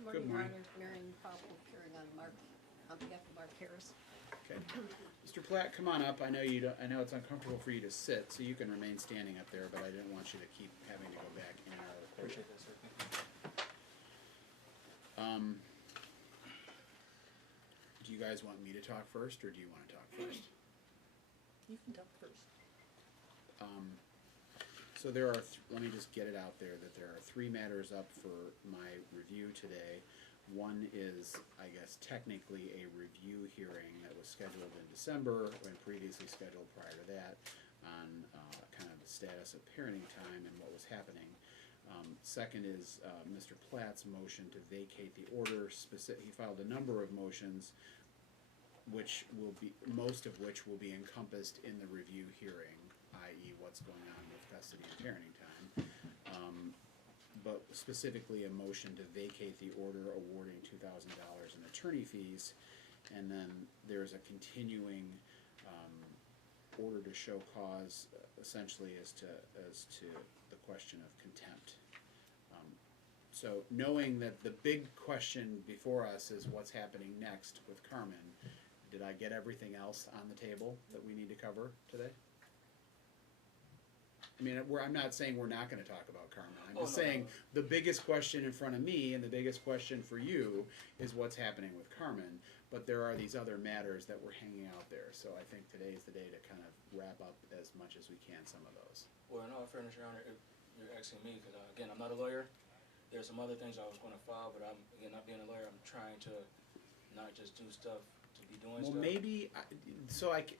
Good morning, Your morning. Honor. Marion Powell, appearing on behalf of Mark Harris. Okay. Mr. Platt, come on up. I know you don't, I know it's uncomfortable for you to sit, so you can remain standing up there, but I didn't want you to keep having to go back in and out of the court. Appreciate that, sir. Do you guys want me to talk first, or do you want to talk first? You can talk first. So there are, let me just get it out there, that there are 3 matters up for my review today. One is, I guess, technically a review hearing that was scheduled in December and previously scheduled prior to that on kind of the status of parenting time and what was happening. Second is Mr. Platt's motion to vacate the order. He filed a number of motions, which will be, most of which will be encompassed in the review hearing, i.e. what's going on with custody and parenting time. But specifically a motion to vacate the order awarding $2,000 in attorney fees. And then there's a continuing order to show cause, essentially as to the question of contempt. So knowing that the big question before us is what's happening next with Carmen, did I get everything else on the table that we need to cover today? I mean, I'm not saying we're not going to talk about Carmen. I'm just saying the biggest question in front of me and the biggest question for you is what's happening with Carmen. But there are these other matters that we're hanging out there. So I think today's the day to kind of wrap up as much as we can some of those. Well, in all fairness, Your Honor, if you're asking me, because again, I'm not a lawyer. There's some other things I was going to file, but again, not being a lawyer, I'm trying to not just do stuff to be doing Well, stuff. maybe,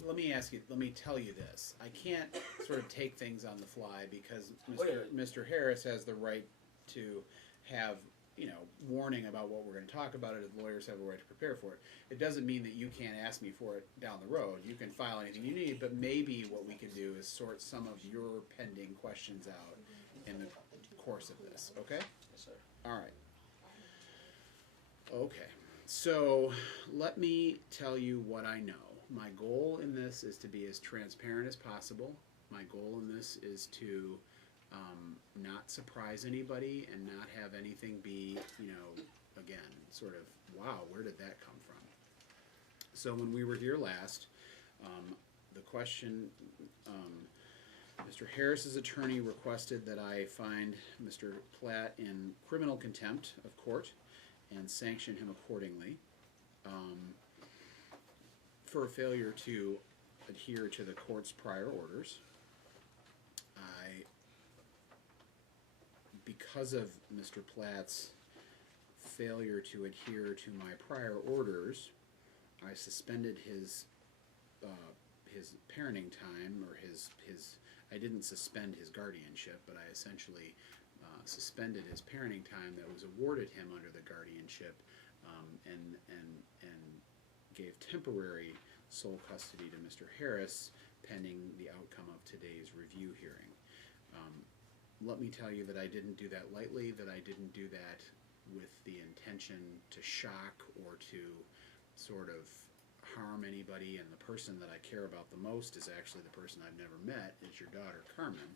let me ask you, let me tell you this. I can't sort of take things on the fly because Mr. Harris has the right to have, warning about what we're going to talk about it. Lawyers have a right to prepare for it. It doesn't mean that you can't ask me for it down the road. You can file anything you need, but maybe what we can do is sort some of your pending questions out in the course of this, okay? Yes, sir. All right. Okay. So let me tell you what I know. My goal in this is to be as transparent as possible. My goal in this is to not surprise anybody and not have anything be, again, sort of, wow, where did that come from? So when we were here last, the question, Mr. Harris's attorney requested that I find Mr. Platt in criminal contempt of court and sanction him accordingly for failure to adhere to the court's prior orders. Because of Mr. Platt's failure to adhere to my prior orders, I suspended his parenting time, or I didn't suspend his guardianship, but I essentially suspended his parenting time that was awarded him under the guardianship, and gave temporary sole custody to Mr. Harris pending the outcome of today's review hearing. Let me tell you that I didn't do that lightly, that I didn't do that with the intention to shock or to sort of harm anybody, and the person that I care about the most is actually the person I've never met, is your daughter, Carmen.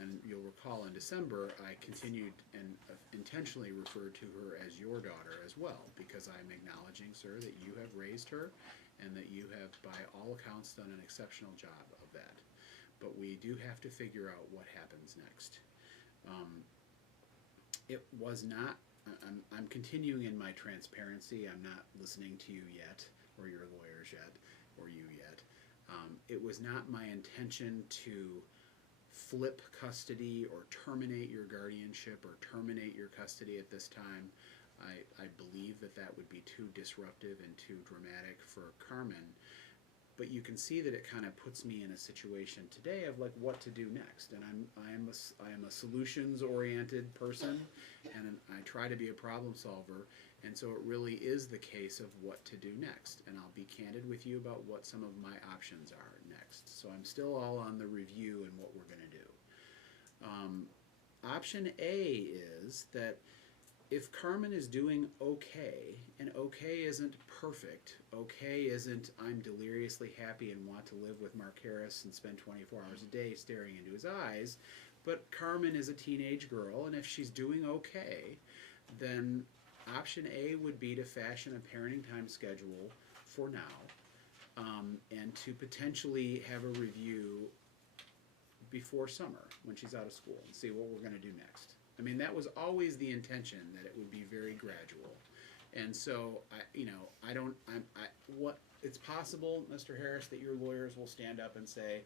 And you'll recall in December, I continued and intentionally referred to her as your daughter as well, because I'm acknowledging, sir, that you have raised her and that you have, by all accounts, done an exceptional job of that. But we do have to figure out what happens next. It was not, I'm continuing in my transparency. I'm not listening to you yet, or your lawyers yet, or you yet. It was not my intention to flip custody or terminate your guardianship or terminate your custody at this time. I believe that that would be too disruptive and too dramatic for Carmen. But you can see that it kind of puts me in a situation today of like what to do next. And I am a solutions-oriented person, and I try to be a problem solver. And so it really is the case of what to do next. And I'll be candid with you about what some of my options are next. So I'm still all on the review and what we're going to do. Option A is that if Carmen is doing okay, and okay isn't perfect, okay isn't I'm deliriously happy and want to live with Mark Harris and spend 24 hours a day staring into his eyes, but Carmen is a teenage girl, and if she's doing okay, then option A would be to fashion a parenting time schedule for now, and to potentially have a review before summer when she's out of school and see what we're going to do next. I mean, that was always the intention, that it would be very gradual. And so, it's possible, Mr. Harris, that your lawyers will stand up and say,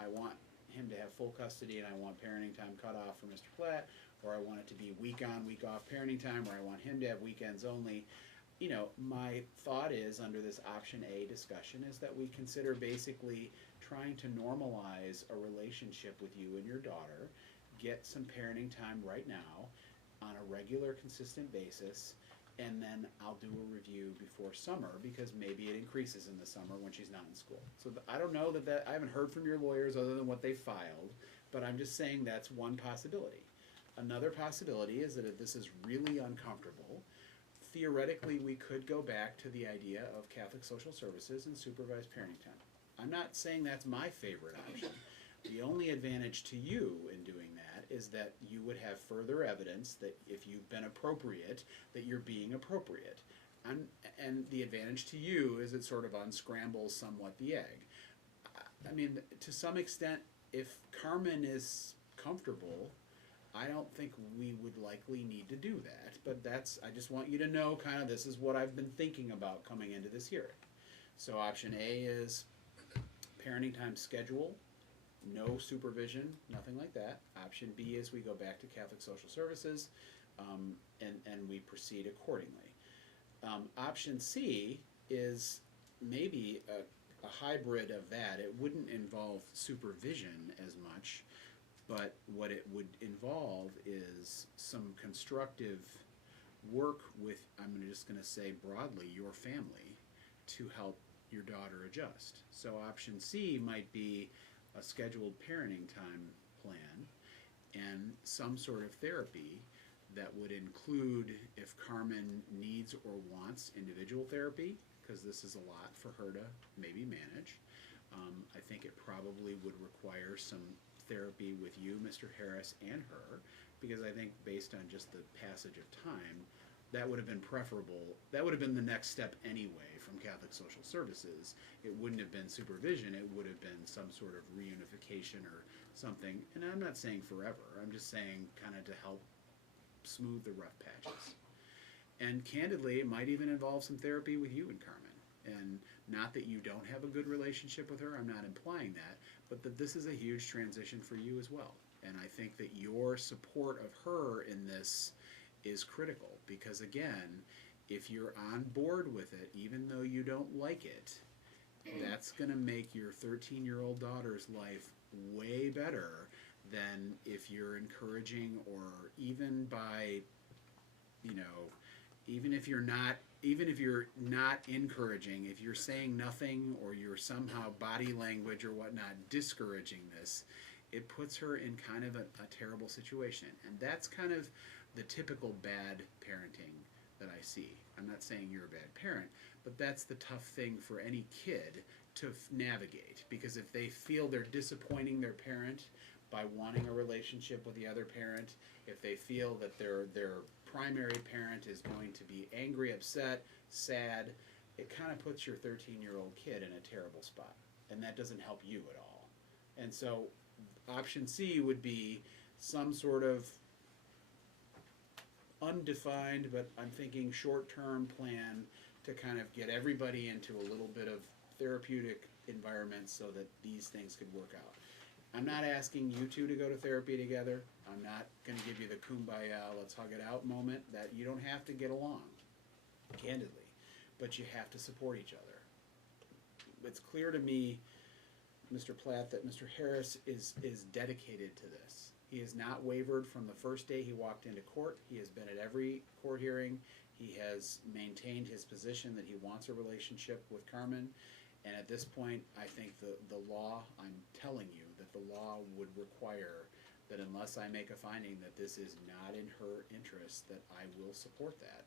I want him to have full custody and I want parenting time cut off for Mr. Platt, or I want it to be week on, week off parenting time, or I want him to have weekends only. You know, my thought is, under this option A discussion, is that we consider basically trying to normalize a relationship with you and your daughter, get some parenting time right now on a regular, consistent basis, and then I'll do a review before summer, because maybe it increases in the summer when she's not in school. So I don't know I haven't heard from your lawyers other than what they filed, but I'm just saying that's one possibility. Another possibility is that if this is really uncomfortable, theoretically we could go back to the idea of Catholic Social Services and supervised parenting time. I'm not saying that's my favorite option. The only advantage to you in doing that is that you would have further evidence that if you've been appropriate, that you're being appropriate. And the advantage to you is it sort of unscrambles somewhat the egg. I mean, to some extent, if Carmen is comfortable, I don't think we would likely need to do that. But I just want you to know, kind of, this is what I've been thinking about coming into this hearing. So option A is parenting time schedule, no supervision, nothing like that. Option B is we go back to Catholic Social Services, and we proceed accordingly. Option C is maybe a hybrid of that. It wouldn't involve supervision as much, but what it would involve is some constructive work with, I'm just going to say broadly, your family, to help your daughter adjust. So option C might be a scheduled parenting time plan and some sort of therapy that would include, if Carmen needs or wants individual therapy, because this is a lot for her to maybe manage. I think it probably would require some therapy with you, Mr. Harris, and her, because I think based on just the passage of time, that would have been preferable. That would have been the next step anyway from Catholic Social Services. It wouldn't have been supervision. It would have been some sort of reunification or something. And I'm not saying forever. I'm just saying kind of to help smooth the rough patches. And candidly, it might even involve some therapy with you and Carmen. And not that you don't have a good relationship with her, I'm not implying that, but that this is a huge transition for you as well. And I think that your support of her in this is critical, because again, if you're on board with it, even though you don't like it, that's going to make your 13-year-old daughter's life way better than if you're encouraging, or even by, even if you're not encouraging, if you're saying nothing, or you're somehow body language or whatnot discouraging this, it puts her in kind of a terrible situation. And that's kind of the typical bad parenting that I see. I'm not saying you're a bad parent, but that's the tough thing for any kid to navigate, because if they feel they're disappointing their parent by wanting a relationship with the other parent, if they feel that their primary parent is going to be angry, upset, sad, it kind of puts your 13-year-old kid in a terrible spot, and that doesn't help you at all. And so option C would be some sort of undefined, but I'm thinking short-term plan to kind of get everybody into a little bit of therapeutic environment so that these things could work out. I'm not asking you two to go to therapy together. I'm not going to give you the kumbaya, let's hug it out moment. That you don't have to get along, candidly, but you have to support each other. It's clear to me, Mr. Platt, that Mr. Harris is dedicated to this. He has not wavered from the first day he walked into court. He has been at every court hearing. He has maintained his position that he wants a relationship with Carmen. And at this point, I think the law, I'm telling you, that the law would require that unless I make a finding that this is not in her interest, that I will support that.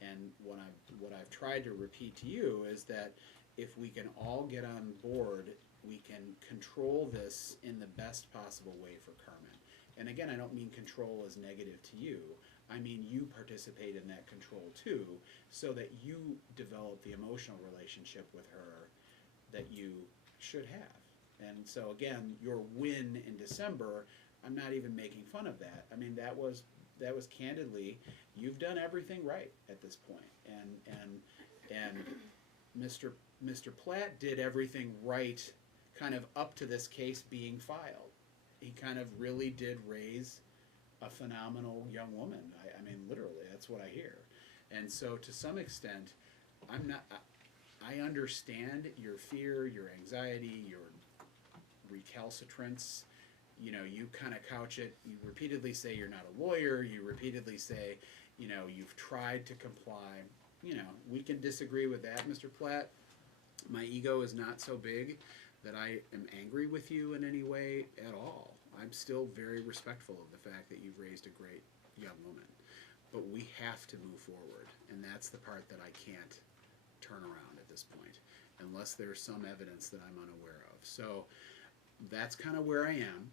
And what I've tried to repeat to you is that if we can all get on board, we can control this in the best possible way for Carmen. And again, I don't mean control as negative to you. I mean you participate in that control too, so that you develop the emotional relationship with her that you should have. And so again, your win in December, I'm not even making fun of that. I mean, that was candidly, you've done everything right at this point. And Mr. Platt did everything right kind of up to this case being filed. He kind of really did raise a phenomenal young woman. I mean, literally, that's what I hear. And so to some extent, I understand your fear, your anxiety, your recalcitrance. You know, you kind of couch it, you repeatedly say you're not a lawyer, you repeatedly say, you know, you've tried to comply. You know, we can disagree with that, Mr. Platt. My ego is not so big that I am angry with you in any way at all. I'm still very respectful of the fact that you've raised a great young woman. But we have to move forward, and that's the part that I can't turn around at this point, unless there's some evidence that I'm unaware of. So that's kind of where I am.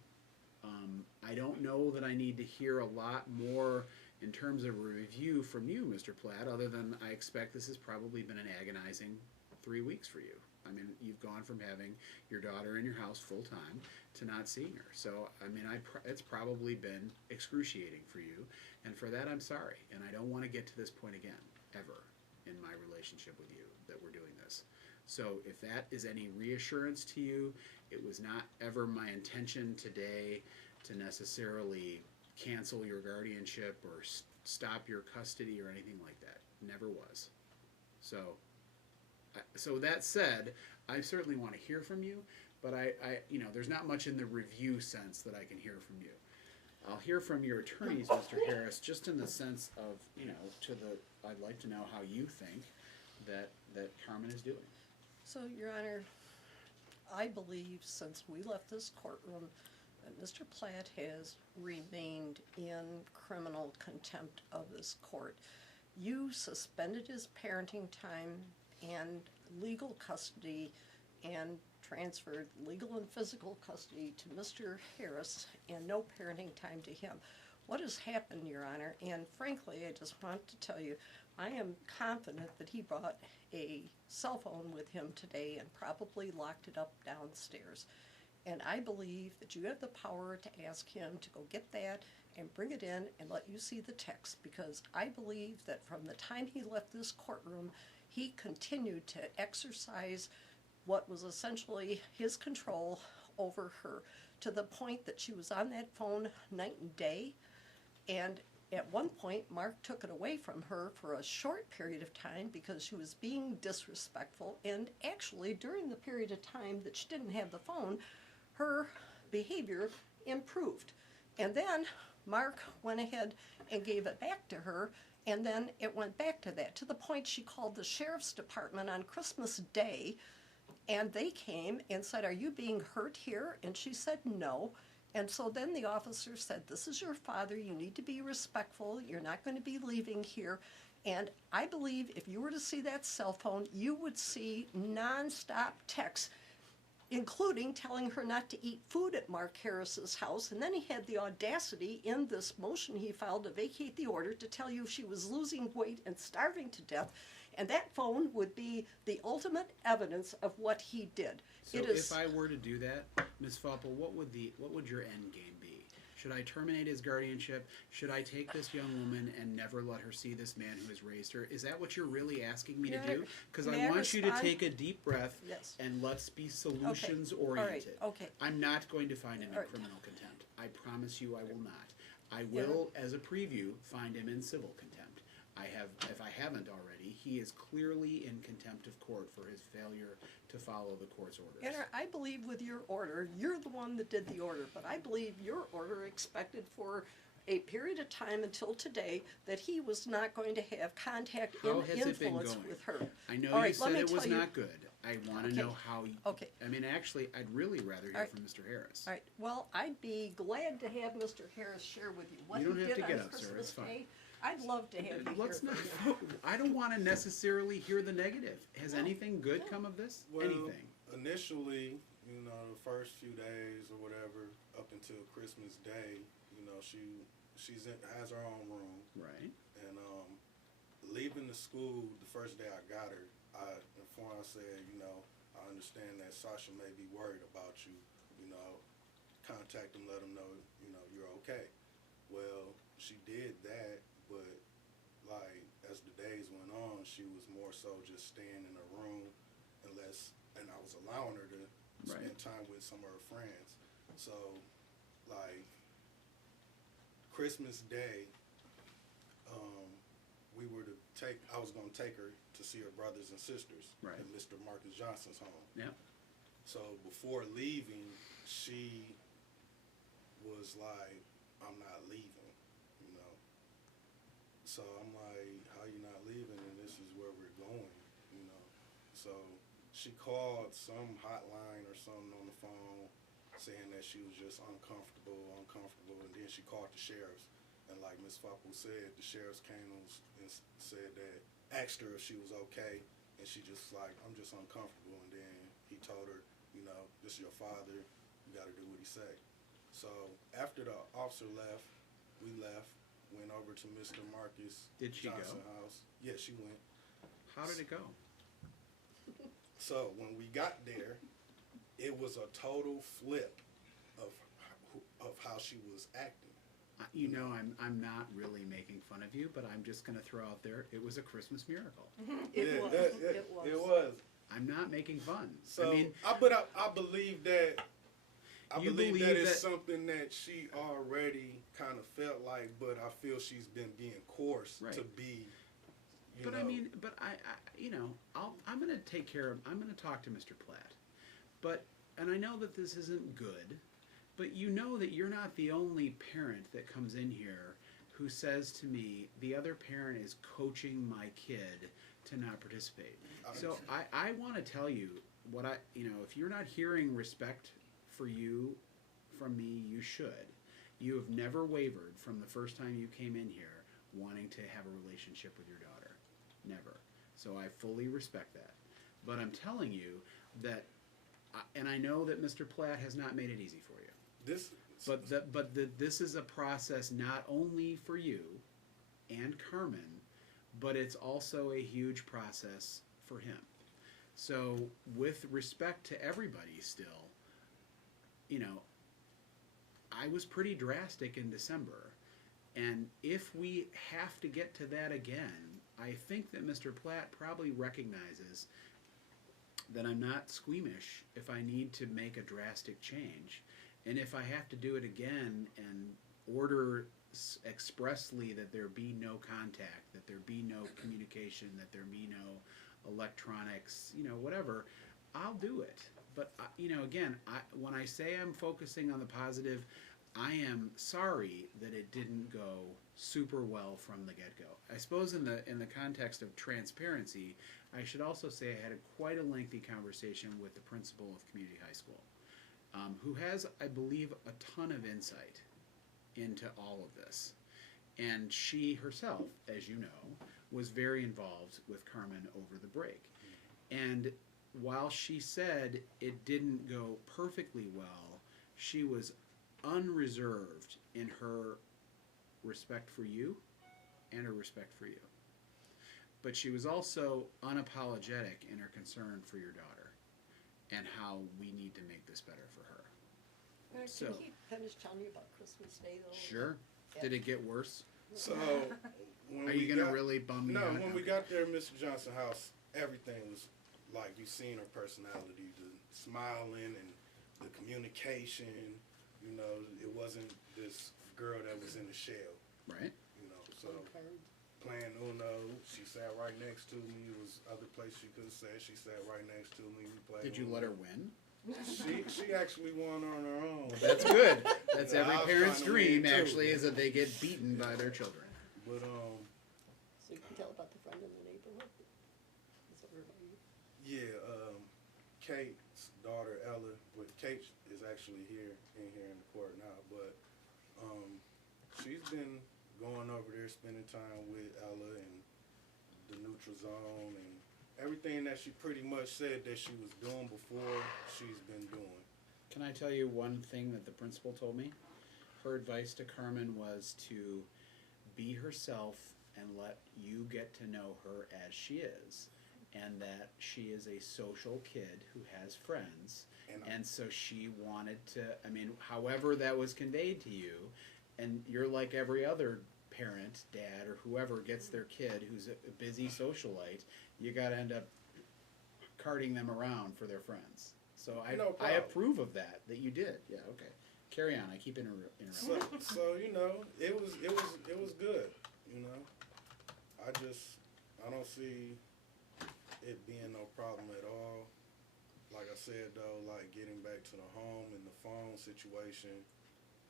I don't know that I need to hear a lot more in terms of a review from you, Mr. Platt, other than I expect this has probably been an agonizing 3 weeks for you. I mean, you've gone from having your daughter in your house full time to not seeing her. So, I mean, it's probably been excruciating for you, and for that I'm sorry. And I don't want to get to this point again, ever, in my relationship with you, that we're doing this. So if that is any reassurance to you, it was not ever my intention today to necessarily cancel your guardianship or stop your custody or anything like that. Never was. So that said, I certainly want to hear from you, but I you know, there's not much in the review sense that I can hear from you. I'll hear from your attorneys, Mr. Harris, just in the sense of, you know, I'd like to know how you think that Carmen is doing. So, Your Honor, I believe since we left this courtroom that Mr. Platt has remained in criminal contempt of this court. You suspended his parenting time and legal custody and transferred legal and physical custody to Mr. Harris and no parenting time to him. What has happened, Your Honor, and frankly, I just want to tell you, I am confident that he brought a cell phone with him today and probably locked it up downstairs. And I believe that you have the power to ask him to go get that and bring it in and let you see the text, because I believe that from the time he left this courtroom, he continued to exercise what was essentially his control over her, to the point that she was on that phone night and day. And at one point, Mark took it away from her for a short period of time because she was being disrespectful. And actually, during the period of time that she didn't have the phone, her behavior improved. And then Mark went ahead and gave it back to her, and then it went back to that, to the point she called the sheriff's department on Christmas Day, and they came and said, "Are you being hurt here?" And she said no. And so then the officer said, "This is your father, you need to be respectful, you're not going to be leaving here." And I believe if you were to see that cell phone, you would see nonstop texts, including telling her not to eat food at Mark Harris's house. And then he had the audacity in this motion he filed to vacate the order to tell you she was losing weight and starving to death. And that phone would be the ultimate evidence of what he did. So if I were to do that, Ms. Foppel, what would your end game be? Should I terminate his guardianship? Should I take this young woman and never let her see this man who has raised her? Is that what you're really asking me to do? Because I want you to take a deep breath, Yes. and let's be solutions oriented. All right. Okay. I'm not going to find him in All right. criminal contempt. I promise you I will not. I will, as a preview, find him in civil contempt. If I haven't already, he is clearly in contempt of court for his failure to follow the court's orders. And I believe with your order, you're the one that did the order, but I believe your order expected for a period of time until today that he was not going to have contact How and has it been influence going? with her. I know All you right, let said me it was tell you- not good. I want to Okay. know how. Okay. I mean, actually, I'd really rather hear All right. from Mr. Harris. All right, well, I'd be glad to have Mr. Harris share with you what You he don't have did to get on up, sir. Christmas It's fine. Day. I'd love to have you Let's here. not. I don't want to necessarily hear the negative. Has anything good come of this? Well, Anything? initially, the first few days or whatever, up until Christmas Day, she has her own room. Right. And leaving the school the first day I got her, I informed her, I said, you know, I understand that Sasha may be worried about you. You know, contact them, let them know, you know, you're okay. Well, she did that, but like as the days went on, she was more so just staying in her room, and I was allowing her to spend time with some of her friends. So, like Christmas Day, I was going to take her to see her brothers and sisters at Mr. Marcus Johnson's home. Yeah. So before leaving, she was like, I'm not leaving, you know. So I'm like, how you not leaving, and this is where we're going, you know. So she called some hotline or something on the phone saying that she was just uncomfortable, and then she called the sheriffs. And like Ms. Fopple said, the sheriffs came and said that, asked her if she was okay, and she just like, I'm just uncomfortable. And then he told her, you know, this is your father, you gotta do what he say. So after the officer left, we left, went over to Mr. Marcus Johnson house. Yeah, she went. How did it go? So when we got there, it was a total flip of how she was acting. You know, I'm not really making fun of you, but I'm just going to throw out there, it was a Christmas miracle. It was. I'm not making fun. So, I mean, I believe that. I believe that it's that something that she already kind of felt like, but I feel she's been being coerced to be. You know. I mean, but I you know, I'm going to take care of. I'm going to talk to Mr. Platt, and I know that this isn't good. But you know that you're not the only parent that comes in here who says to me, the other parent is coaching my kid to not participate. So I want to tell you if you're not hearing respect for you from me, you should. You have never wavered from the first time you came in here wanting to have a relationship with your daughter. Never. So I fully respect that. But I'm telling you that, and I know that Mr. Platt has not made it easy for you. This is a process not only for you and Carmen, but it's also a huge process for him. So with respect to everybody still, you know, I was pretty drastic in December. And if we have to get to that again, I think that Mr. Platt probably recognizes that I'm not squeamish if I need to make a drastic change. And if I have to do it again and order expressly that there be no contact, that there be no communication, that there be no electronics, you know, whatever, I'll do it. But, you know, again, when I say I'm focusing on the positive, I am sorry that it didn't go super well from the get-go. I suppose in the context of transparency, I should also say I had quite a lengthy conversation with the principal of Community High School. Who has, I believe, a ton of insight into all of this. And she herself, as you know, was very involved with Carmen over the break. And while she said it didn't go perfectly well, she was unreserved in her respect for you and her respect for you. But she was also unapologetic in her concern for your daughter and how we need to make this better for her. Can he finish telling you about Christmas Day, though? Sure. Did it get worse? So, are you going to really bum me out? No, when we got there at Mr. Johnson's house, everything was like, you seen her personality, the smiling and the communication, you know, it wasn't this girl that was in the shell. Right. You know, so playing Uno, she sat right next to me. It was other place she could have sat. She sat right next to me. We played. Did you let her win? She actually won on her own. Well, that's good. That's Yeah, every I was parent's trying to win dream, too. actually, is that they get beaten by their children. But So you can tell about the friend in the neighborhood? Is that everybody? yeah, Kate's daughter Ella. But Kate is actually in here in the court now. But she's been going over there, spending time with Ella and the neutral zone and everything that she pretty much said that she was doing before, she's been doing. Can I tell you one thing that the principal told me? her advice to Carmen was to be herself and let you get to know her as she is, and that she is a social kid who has friends, and so she wanted to, I mean, however that was conveyed to you, and you're like every other parent, dad, or whoever gets their kid who's a busy socialite, you gotta end up carting them around for their friends. So I approve of that you did. Yeah, okay. Carry on. I keep interrupting. So you know, it was good. You know, I don't see it being no problem at all. Like I said though, like getting back to the home and the phone situation,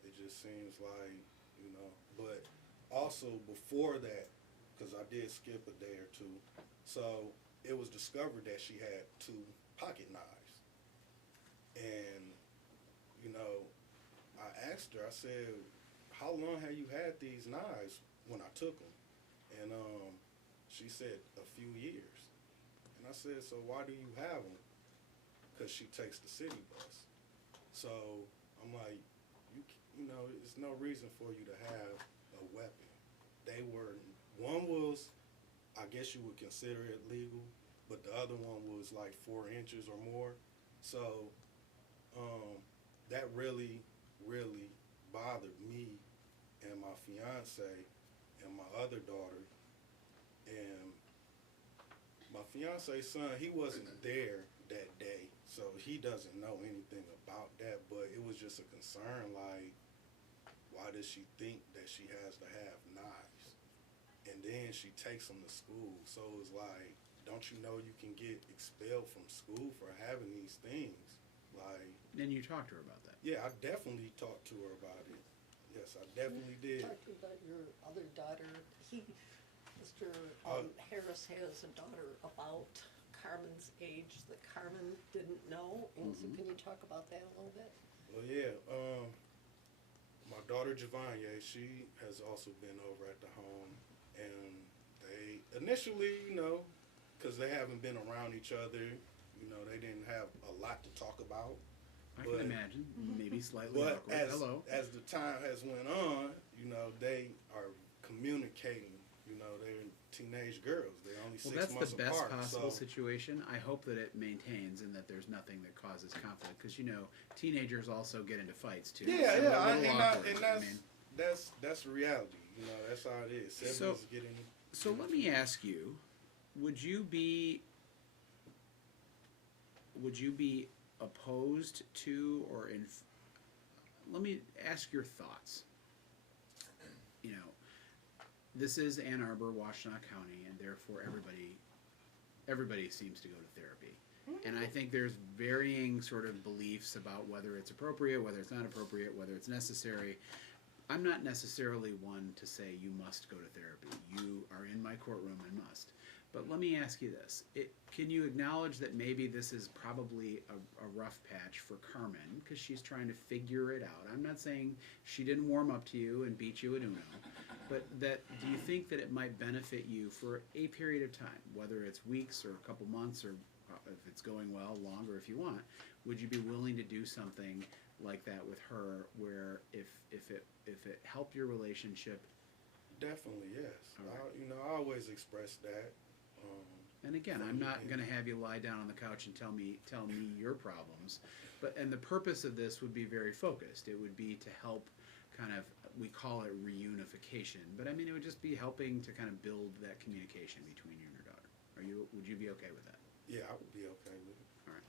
it just seems like, you know. But also before that, because I did skip a day or two, so it was discovered that she had 2 pocket knives, and you know, I asked her, I said, how long have you had these knives when I took them? And she said a few years. And I said, so why do you have them? Because she takes the city bus. So I'm like, you know, it's no reason for you to have a weapon. One was, I guess you would consider it legal, but the other one was like 4 inches or more. So that really bothered me and my fiance and my other daughter. And my fiance's son, he wasn't there that day, so he doesn't know anything about that, but it was just a concern, like, why does she think that she has to have knives? And then she takes them to school, so it's like, don't you know you can get expelled from school for having these things? Like, and you talked to her about that? Yeah, I definitely talked to her about it. Yes, I definitely did. Talk about your other daughter. Mr. Harris has a daughter about Carmen's age that Carmen didn't know, and so can you talk about that a little bit? Well, yeah, my daughter Javanya, she has also been over at the home, and they initially, you know, because they haven't been around each other, you know, they didn't have a lot to talk about. I can imagine, maybe slightly awkward. As the time has went on, you know, they are communicating. You know, they're teenage girls. They're only 6 months apart. Well, that's the best possible situation. I hope that it maintains and that there's nothing that causes conflict, because, you know, teenagers also get into fights too. Yeah, so that's reality. You know, that's how it is. Siblings get into. So let me ask you, would you be opposed to let me ask your thoughts. You know, this is Ann Arbor, Washtenaw County, and therefore everybody seems to go to therapy. And I think there's varying sort of beliefs about whether it's appropriate, whether it's not appropriate, whether it's necessary. I'm not necessarily one to say you must go to therapy. You are in my courtroom and must. But let me ask you this. Can you acknowledge that maybe this is probably a rough patch for Carmen because she's trying to figure it out? I'm not saying she didn't warm up to you and beat you at Uno, but do you think that it might benefit you for a period of time, whether it's weeks or a couple months, or if it's going well, longer if you want? Would you be willing to do something like that with her, where if it helped your relationship? Definitely, yes. Right. I always express that. And again, I'm not going to have you lie down on the couch and tell me your problems, and the purpose of this would be very focused. It would be to help kind of, we call it reunification, but I mean, it would just be helping to kind of build that communication between you and your daughter. Would you be okay with that? Yeah, I would be okay with it. All right.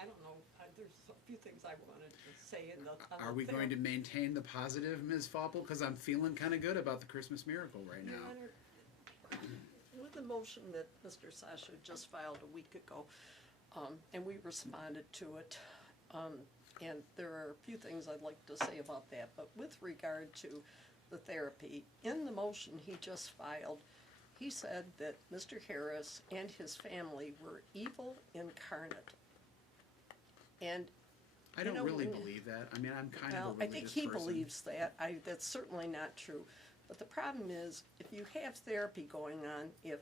I don't know, there's a few things I wanted to say in the. Are we going to maintain the positive, Ms. Fopple? Because I'm feeling kind of good about the Christmas miracle right now. With the motion that Mr. Sasha just filed a week ago, and we responded to it, and there are a few things I'd like to say about that, but with regard to the therapy, in the motion he just filed, he said that Mr. Harris and his family were evil incarnate. And I don't really believe that. I mean, I'm kind of a religious I think he person. believes that. That's certainly not true. But the problem is, if you have therapy going on, if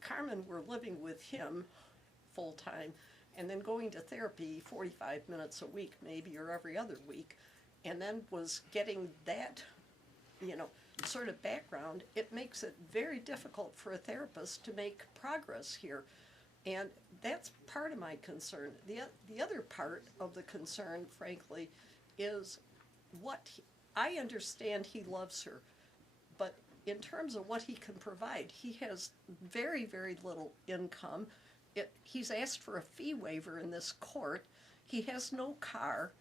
Carmen were living with him full time and then going to therapy 45 minutes a week maybe, or every other week, and then was getting that, sort of background, it makes it very difficult for a therapist to make progress here. And that's part of my concern. The other part of the concern, frankly, is I understand he loves her, but in terms of what he can provide, he has very, very little income. He's asked for a fee waiver in this court. He has no car.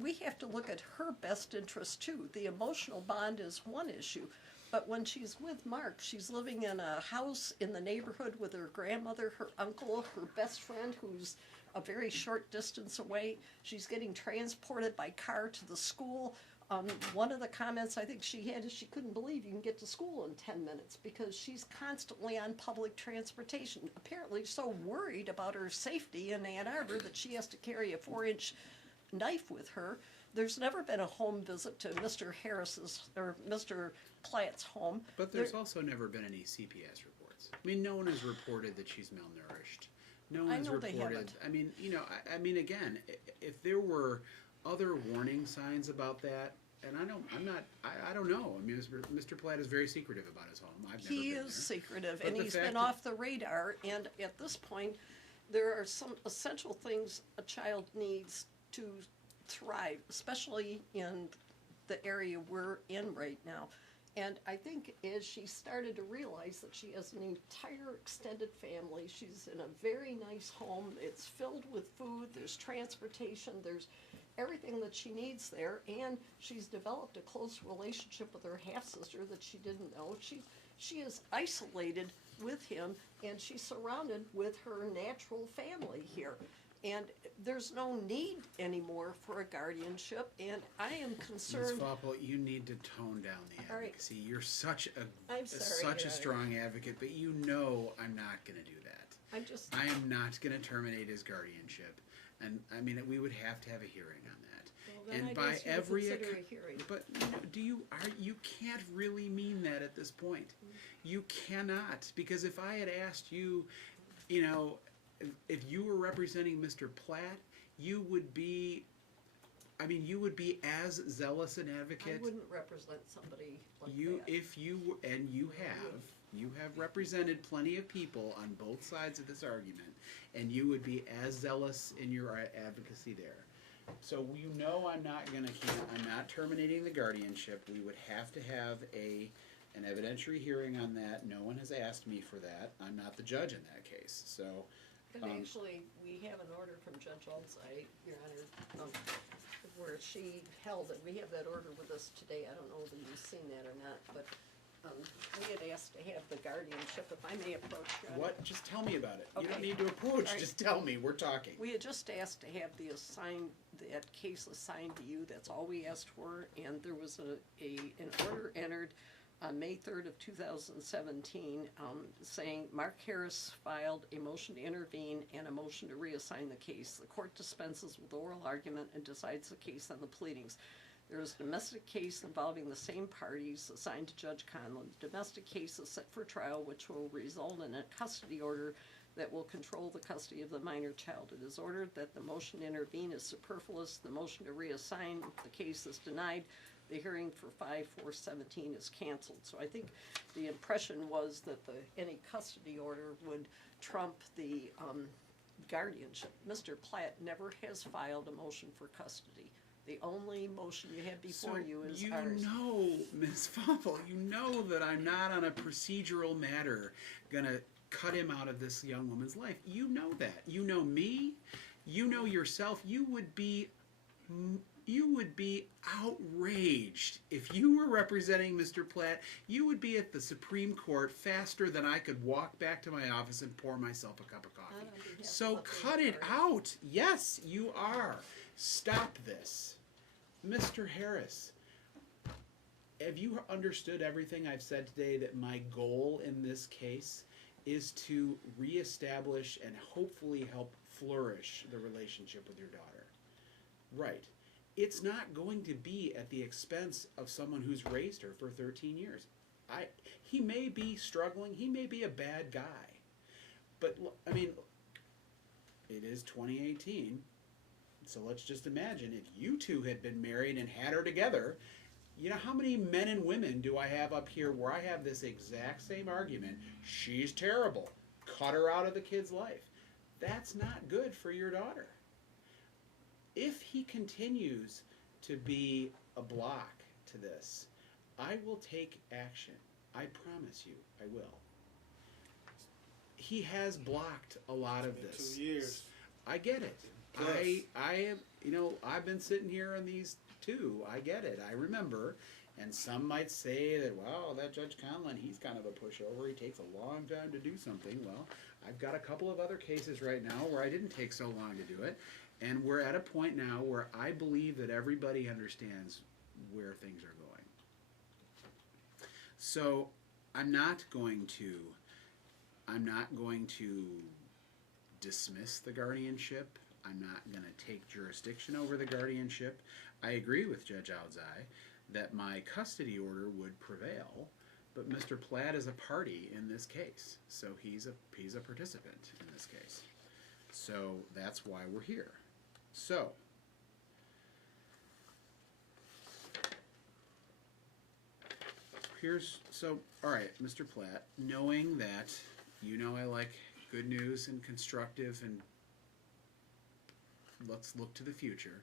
We have to look at her best interest too. The emotional bond is one issue, but when she's with Mark, she's living in a house in the neighborhood with her grandmother, her uncle, her best friend who's a very short distance away. She's getting transported by car to the school. One of the comments I think she had is she couldn't believe you can get to school in 10 minutes because she's constantly on public transportation. Apparently so worried about her safety in Ann Arbor that she has to carry a 4-inch knife with her. There's never been a home visit to Mr. Harris's or Mr. Platt's home. But there's also never been any CPS reports. I mean, no one has reported that she's malnourished. No one's reported. They haven't. I mean, again, if there were other warning signs about that, and I don't know. I mean, Mr. Platt is very secretive about his home. I've never He been is there. secretive, But and the he's fact been that- off the radar. And at this point, there are some essential things a child needs to thrive, especially in the area we're in right now. And I think as she started to realize that she has an entire extended family, she's in a very nice home, it's filled with food, there's transportation, there's everything that she needs there, and she's developed a close relationship with her half-sister that she didn't know. She is isolated with him, and she's surrounded with her natural family here. And there's no need anymore for a guardianship, and I am Ms. concerned. Foppel, you need to tone down the All right. advocacy. You're such I'm a sorry, such Your a Honor. strong advocate, but you know I'm not going to do that. I am not going to terminate his guardianship, and I mean we would have to have a hearing on that. Well, then And I'd by ask you to every consider account, a hearing. but you can't really mean that at this point. You cannot, because if I had asked you, if you were representing Mr. Platt, you would be as zealous an advocate. I wouldn't represent somebody like You, that. if you were, and you have represented plenty of people on both sides of this argument, and you would be as zealous in your advocacy there. So I'm not terminating the guardianship. We would have to have an evidentiary hearing on that. No one has asked me for that. I'm not the judge in that case. So, And actually, we have an order from Judge Altside, Your Honor, where she held it. We have that order with us today. I don't know whether you've seen that or not, but we had asked to have the guardianship, if I may approach, Your Honor. what? Just tell me about it. You don't Okay. need to approach. All right. Just tell me. We're talking. We had just asked to have that case assigned to you. That's all we asked for. And there was an order entered on May 3rd of 2017, saying Mark Harris filed a motion to intervene and a motion to reassign the case. The court dispenses with oral argument and decides the case on the pleadings. There is a domestic case involving the same parties assigned to Judge Conlin. The domestic case is set for trial, which will result in a custody order that will control the custody of the minor child. It is ordered that the motion to intervene is superfluous. The motion to reassign the case is denied. The hearing for 5/4/17 is canceled. So I think the impression was that any custody order would trump the guardianship. Mr. Platt never has filed a motion for custody. The only motion you have before you is ours. Ms. Foppel, you know that I'm not on a procedural matter gonna cut him out of this young woman's life. You know that. You know me. You know yourself. You would be outraged if you were representing Mr. Platt. You would be at the Supreme Court faster than I could walk back to my office and pour myself a cup of coffee. Not on behalf So of the cut it party. out. Yes, you are. Stop this. Mr. Harris, have you understood everything I've said today, that my goal in this case is to reestablish and hopefully help flourish the relationship with your daughter? Right. It's not going to be at the expense of someone who's raised her for 13 years. He may be struggling. He may be a bad guy. But, I mean, it is 2018. So let's just imagine if you two had been married and had her together. You know how many men and women do I have up here where I have this exact same argument? She's terrible. Cut her out of the kid's life. That's not good for your daughter. If he continues to be a block to this, I will take action. I promise you, I will. He has blocked a lot of this. 2 years. I get it. Plus. I am, you know, I've been sitting here on these too. I get it. I remember. And some might say that, wow, that Judge Conlin, he's kind of a pushover. He takes a long time to do something. Well, I've got a couple of other cases right now where I didn't take so long to do it. And we're at a point now where I believe that everybody understands where things are going. So I'm not going to dismiss the guardianship. I'm not going to take jurisdiction over the guardianship. I agree with Judge Oudzai that my custody order would prevail, but Mr. Platt is a party in this case, so he's a participant in this case. So that's why we're here. So all right, Mr. Platt, knowing that you know I like good news and constructive, and let's look to the future.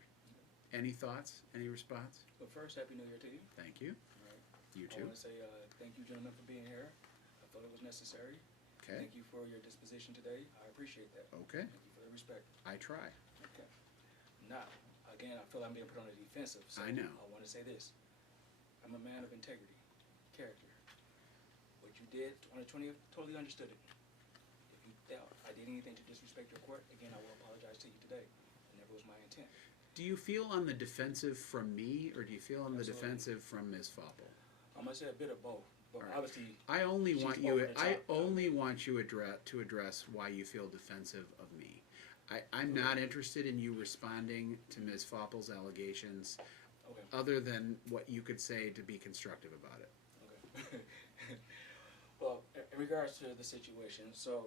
Any thoughts? Any response? But first, Happy New Year to you. Thank you. All right. You I too. want to say thank you, gentlemen, for being here. I thought it was necessary. Okay. Thank you for your disposition today. I appreciate that. Okay. Thank you for the respect. I try. Okay. Now, again, I feel I'm being put on the defensive. So I know. I want to say this. I'm a man of integrity, character. What you did on the 20th, totally understood it. If you doubt I did anything to disrespect your court, again, I will apologize to you today. It never was my intent. Do you feel on the defensive from me, or do you feel on the Absolutely. defensive from Ms. Fopple? I'm gonna say a bit of both, but All right. obviously, I only She's want you. over the I top. only want you to address why you feel defensive of me. I'm not interested in you responding to Ms. Fopple's allegations, okay. other than what you could say to be constructive about it. Okay. Well, in regards to the situation, so,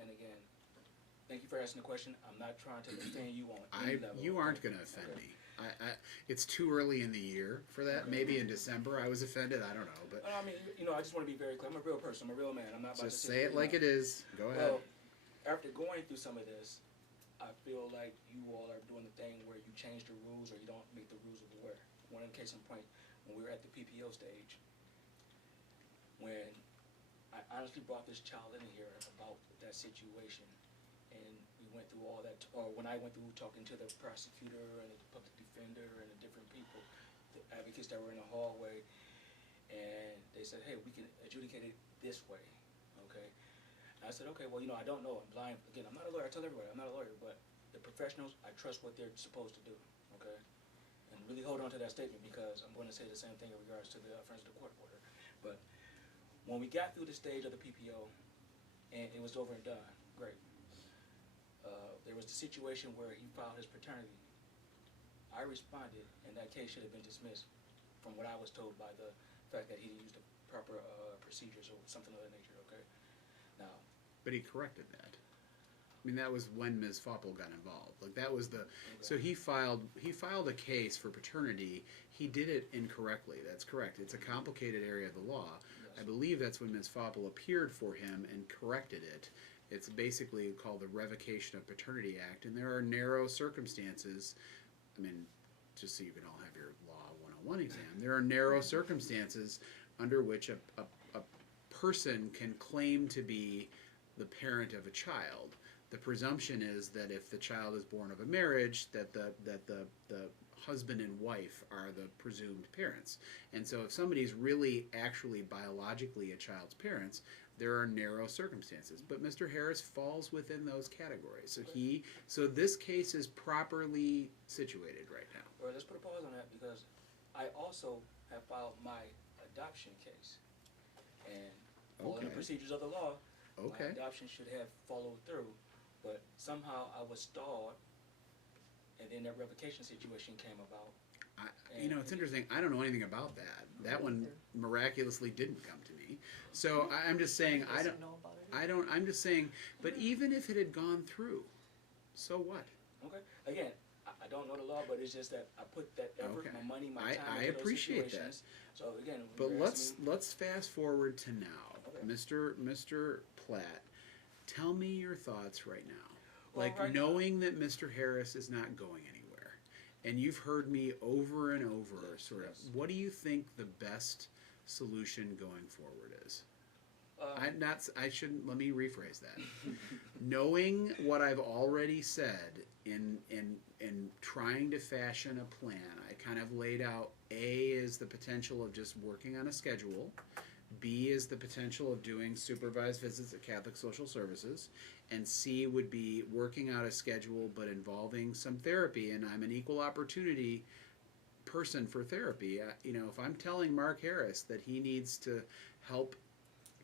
and again, thank you for asking the question. I'm not trying to offend you on any level. You aren't going to offend me. It's too early in the year for that. Maybe in December I was offended. I don't know, but I mean, you know, I just want to be very clear. I'm a real person. I'm a real man. I'm not about just to say it like it is. Go ahead. Well, after going through some of this, I feel like you all are doing the thing where you change the rules or you don't make the rules of the where. One case in point, when we were at the PPO stage, when I honestly brought this child in here about that situation, and we went through all that, or when I went through talking to the prosecutor and the public defender and the different people, the advocates that were in the hallway, and they said, hey, we can adjudicate it this way, okay? And I said, okay, well, you know, I don't know, I'm blind. Again, I'm not a lawyer, I tell everybody, I'm not a lawyer, but the professionals, I trust what they're supposed to do, okay? And really hold on to that statement, because I'm going to say the same thing in regards to the Friends of the Court order. But when we got through the stage of the PPO, and it was over and done, great. There was the situation where he filed his paternity. I responded, and that case should have been dismissed from what I was told by the fact that he didn't use the proper procedures or something of that nature, okay? Now, But he corrected that. I mean, that was when Ms. Fopple got involved. Like that was the. So he filed a case for paternity. He did it incorrectly. That's correct. It's a complicated area of the law. yes. I believe that's when Ms. Fopple appeared for him and corrected it. It's basically called the Revocation of Paternity Act, and there are narrow circumstances. I mean, just so you can all have your Law 101 exam, there are narrow circumstances under which a person can claim to be the parent of a child. The presumption is that if the child is born of a marriage, that the husband and wife are the presumed parents. And so if somebody's really actually biologically a child's parents, there are narrow circumstances. But Mr. Harris falls within those categories. So this case is properly situated right now. Well, let's put a pause on that, because I also have filed my adoption case. And following the Okay. procedures of the law, Okay. my adoption should have followed through. But somehow I was stalled, and then that revocation situation came about. It's interesting. I don't know anything about that. That one miraculously didn't come to me. So I'm just saying I don't. know about it. I'm just saying. But even if it had gone through, so what? Okay. Again, I don't know the law, but it's just that I put that effort, Okay. my money, my I time into those appreciate that. situations. So again, when But you're asking me- let's fast forward to now, Okay. Mr. Platt. Tell me your thoughts right now. Well, Like right knowing that Mr. Harris is not going anywhere, and you've heard me over and over, Yes, sort of. yes. What do you think the best solution going forward is? Um, I shouldn't. Let me rephrase that. Knowing what I've already said in trying to fashion a plan, I kind of laid out. A is the potential of just working on a schedule. B is the potential of doing supervised visits at Catholic Social Services, and C would be working out a schedule but involving some therapy. And I'm an equal opportunity person for therapy. If I'm telling Mark Harris that he needs to help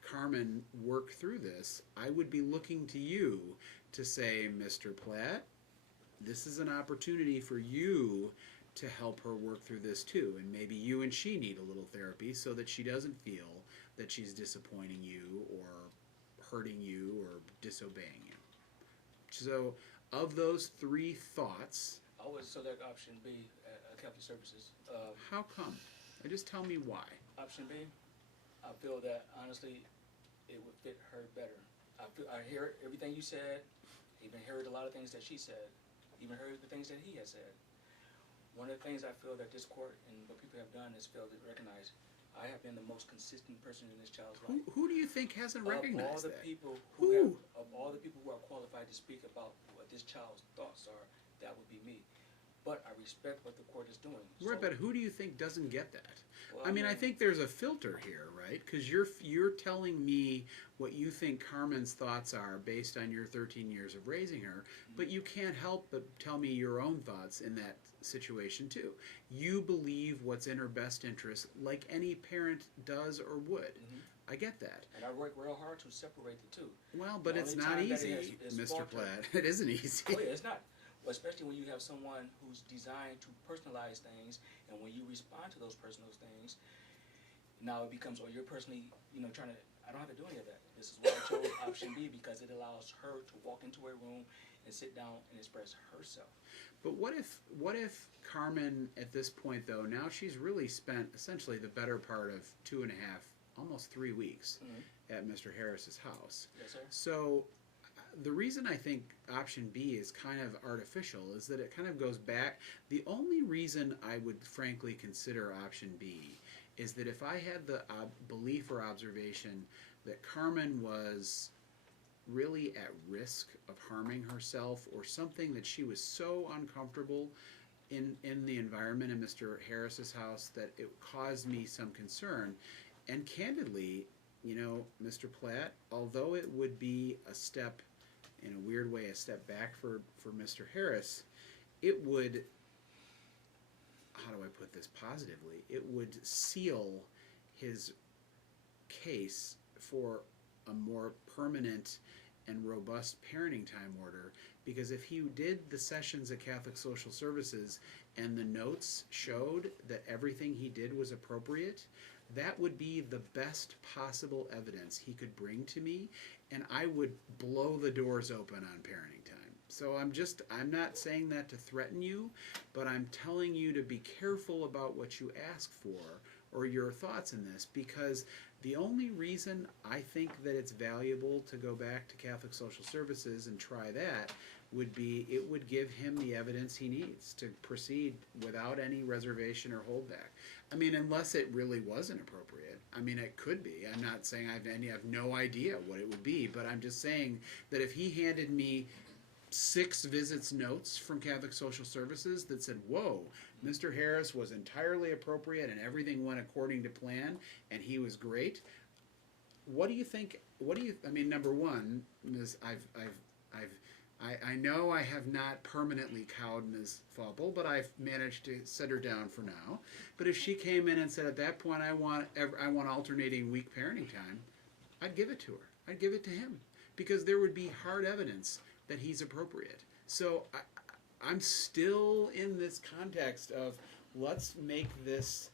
Carmen work through this, I would be looking to you to say, Mr. Platt, this is an opportunity for you to help her work through this too. And maybe you and she need a little therapy so that she doesn't feel that she's disappointing you or hurting you or disobeying you. So, of those three thoughts, I would select option B at Catholic Services. how come? Just tell me why. Option B, I feel that honestly, it would fit her better. I hear everything you said, even heard a lot of things that she said, even heard the things that he has said. One of the things I feel that this court and what people have done is failed to recognize. I have been the most consistent person in this child's life. Who do you think hasn't Of all recognized the that? people Who? of all the people who are qualified to speak about what this child's thoughts are, that would be me. But I respect what the court is doing. Right, So- but who do you think doesn't get that? Well, I mean, I think there's a filter here, right? Because you're telling me what you think Carmen's thoughts are based on your 13 years of raising her, but you can't help but tell me your own thoughts in that situation too. You believe what's in her best interest, like any parent does or would. Mhm. I get that. And I work real hard to separate the two. Well, but The it's only not time that it easy, is Mr. faltered- Platt. It isn't easy. Oh yeah, it's not. Well, especially when you have someone who's designed to personalize things, and when you respond to those personal things, now it becomes, you're personally, trying to. I don't have to do any of that. This is why I chose option B, because it allows her to walk into a room and sit down and express herself. But what if Carmen at this point though, now she's really spent essentially the better part of 2.5, almost 3 weeks Mhm. at Mr. Harris's house. Yes, sir. So the reason I think option B is kind of artificial is that it kind of goes back. The only reason I would frankly consider option B is that if I had the belief or observation that Carmen was really at risk of harming herself or something, that she was so uncomfortable in the environment in Mr. Harris's house that it caused me some concern. And candidly, Mr. Platt, although it would be a step, in a weird way, a step back for Mr. Harris, it would, how do I put this positively? It would seal his case for a more permanent and robust parenting time order, because if he did the sessions at Catholic Social Services and the notes showed that everything he did was appropriate, that would be the best possible evidence he could bring to me, and I would blow the doors open on parenting time. So I'm not saying that to threaten you, but I'm telling you to be careful about what you ask for or your thoughts in this, because the only reason I think that it's valuable to go back to Catholic Social Services and try that would be it would give him the evidence he needs to proceed without any reservation or holdback. I mean, unless it really wasn't appropriate. I mean, it could be. I'm not saying I have no idea what it would be, but I'm just saying that if he handed me 6 visits notes from Catholic Social Services that said, whoa, Mr. Harris was entirely appropriate and everything went according to plan and he was great. What do you think? I mean, number one, Ms. I know I have not permanently cowed Ms. Fauble, but I've managed to set her down for now. But if she came in and said, at that point, I want alternating week parenting time, I'd give it to her. I'd give it to him, because there would be hard evidence that he's appropriate. So I'm still in this context of let's make this